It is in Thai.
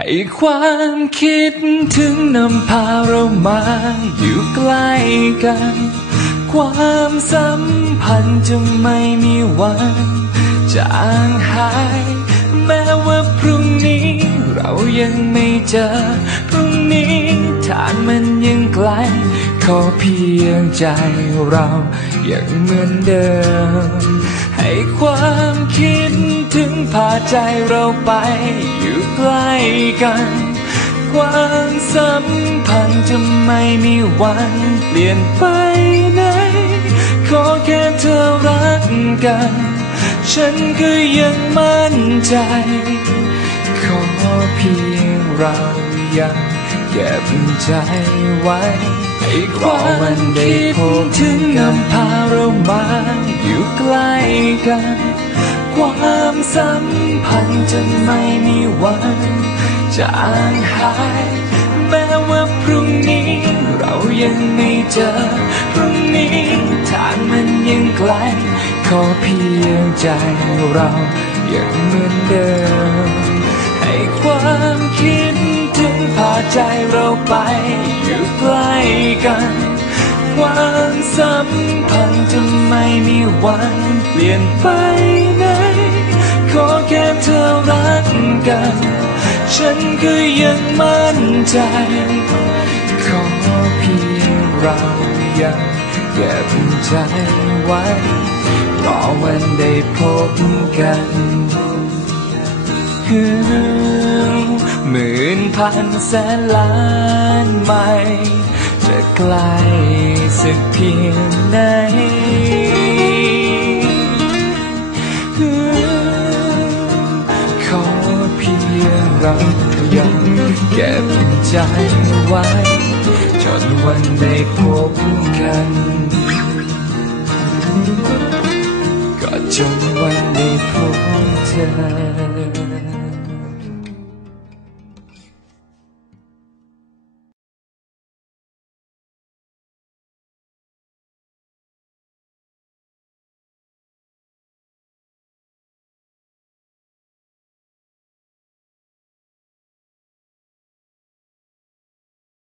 ให้ความคิดถึงนำพาเรามาอยู่ใกล้กัน ความสัมพันธ์จะไม่มีวันจางหาย แม้ว่าพรุ่งนี้เรายังไม่เจอ พรุ่งนี้ทางมันยังไกล ขอเพียงใจเรายังเหมือนเดิม ให้ความคิด ถึงพาใจเราไปอยู่ใกล้กัน ความสัมพันธ์จะไม่มีวันเปลี่ยนไปไหน ขอแค่เธอรักกัน ฉันก็ยังมั่นใจ ขอเพียงเรายังเก็บใจไว้ให้ความคิดถึงนำพาเรามาอยู่ใกล้กัน ความสัมพันธ์จะไม่มีวันจางหาย แม้ว่าพรุ่งนี้ เรายังไม่เจอ พรุ่งนี้ทางมันยังไกลขอเพียงใจเรายังเหมือนเดิม ให้ความคิดถึงพาใจเราไปอยู่ใกล้กันความสัมพันธ์จะไม่มีวันเปลี่ยนไปนขอแค่เธอ กัน ฉันก็ยังมั่นใจ ขอเพียงเรายังเก็บใจไว้รอวันได้พบกันหมื่นพันแสนล้านไมล์จะไกลสักเพียงไหน ยงเรายังเก็บใจไว้จนวันได้พบกันก็จนวันได้พบเธอ